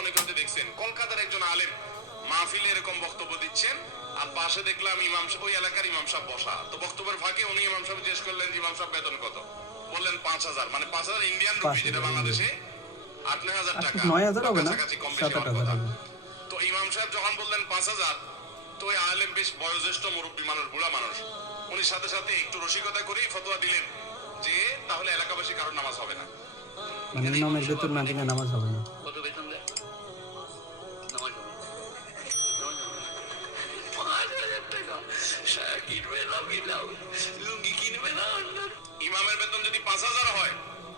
অনেক হতে দেখছেন। কলকাতার একজন আলেম মাহফিলে এরকম বক্তব্য দিচ্ছেন আর পাশে দেখলাম ইমাম সাহেব ওই এলাকার ইমাম সাহেব বসা। তো বক্তব্যের ফাঁকে উনি ইমাম সাহেব জিজ্ঞেস করলেন যে ইমাম সাহেব বেতন কত? বললেন পাঁচ হাজার। মানে পাঁচ হাজার ইন্ডিয়ান রুপি যেটা বাংলাদেশে আট নয় হাজার টাকা। নয় হাজার হবে না? কম বেশি হওয়ার কথা। তো ইমাম সাহেব যখন বললেন পাঁচ হাজার তো ওই আলেম বেশ বয়োজ্যেষ্ঠ মুরব্বী মানুষ বুড়া মানুষ। উনি সাথে সাথে একটু রসিকতা করেই ফতোয়া দিলেন যে তাহলে এলাকাবাসী কারোর নামাজ হবে না। মানে ইমামের বেতন না দিলে নামাজ হবে না। টাকা শার্ট কিনবে না কিনাও লুঙ্গি কিনবে না ইমামের বেতন যদি পাঁচ হাজার হয়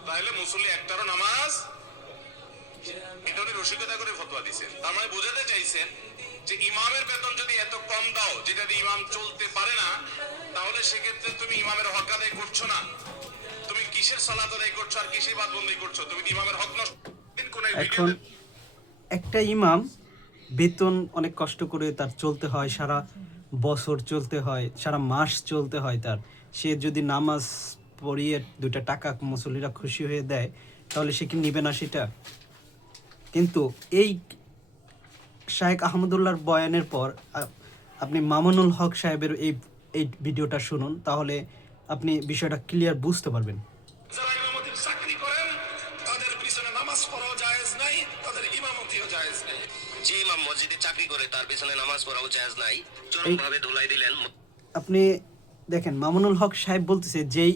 তাহলে মুসল্লি একটারও নামাজ এটা উনি রসিকতা করে ফতোয়া তার মানে বোঝাতে চাইছেন যে ইমামের বেতন যদি এত কম দাও যেটা দিয়ে ইমাম চলতে পারে না তাহলে সেক্ষেত্রে তুমি ইমামের হক আদায় করছ না। তুমি কিসের সালাত আদায় করছ আর কিসের বাদবন্দি করছ? তুমি ইমামের হক নষ্ট কোন এখন একটা ইমাম বেতন অনেক কষ্ট করে তার চলতে হয় সারা বছর চলতে হয়, সারা মাস চলতে হয় তার। সে যদি নামাজ পড়িয়ে দুইটা টাকা মুসল্লিরা খুশি হয়ে দেয়, তাহলে সে কি নিবে না সেটা? কিন্তু এই শাহেক আহমদুল্লাহর বয়ানের পর আপনি মামুনুল হক সাহেবের এই এই ভিডিওটা শুনুন, তাহলে আপনি বিষয়টা ক্লিয়ার বুঝতে পারবেন। নামাজ পড়াও জায়েজ নাই তাদের ইমামতিও জায়েজ নাই। যে ইমাম মসজিদে চাকরি করে তার পিছনে নামাজ পড়াও জায়েজ নাই। চরমভাবে ধুলাই দিলেন আপনি দেখেন মামুনুল হক সাহেব বলতেছে যেই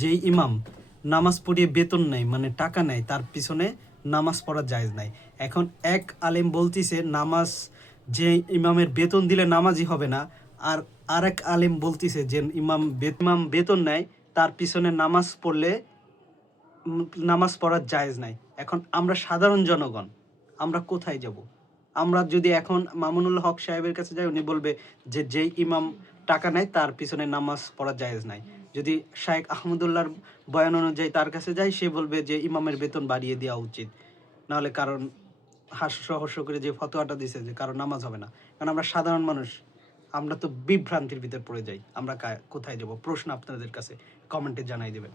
যেই ইমাম নামাজ পড়িয়ে বেতন নেয় মানে টাকা নেয় তার পিছনে নামাজ পড়া জায়েজ নাই। এখন এক আলেম বলতিছে নামাজ যে ইমামের বেতন দিলে নামাজই হবে না আর আরেক আলেম বলতিছে যে ইমাম ইমাম বেতন নেয় তার পিছনে নামাজ পড়লে নামাজ পড়ার জায়েজ নাই। এখন আমরা সাধারণ জনগণ, আমরা কোথায় যাব? আমরা যদি এখন মামুনুল হক সাহেবের কাছে যাই, উনি বলবে যে যেই ইমাম টাকা নেয়, তার পিছনে নামাজ পড়া জায়েজ নাই। যদি শায়েখ আহমদুল্লাহর বয়ান অনুযায়ী তার কাছে যাই, সে বলবে যে ইমামের বেতন বাড়িয়ে দেওয়া উচিত। নাহলে কারণ হাস্য হস্য করে যে ফতোয়াটা দিছে যে কারণ নামাজ হবে না। কারণ আমরা সাধারণ মানুষ, আমরা তো বিভ্রান্তির ভিতর পড়ে যাই। আমরা কোথায় যাব? প্রশ্ন আপনাদের কাছে, কমেন্টে জানাই দেবেন।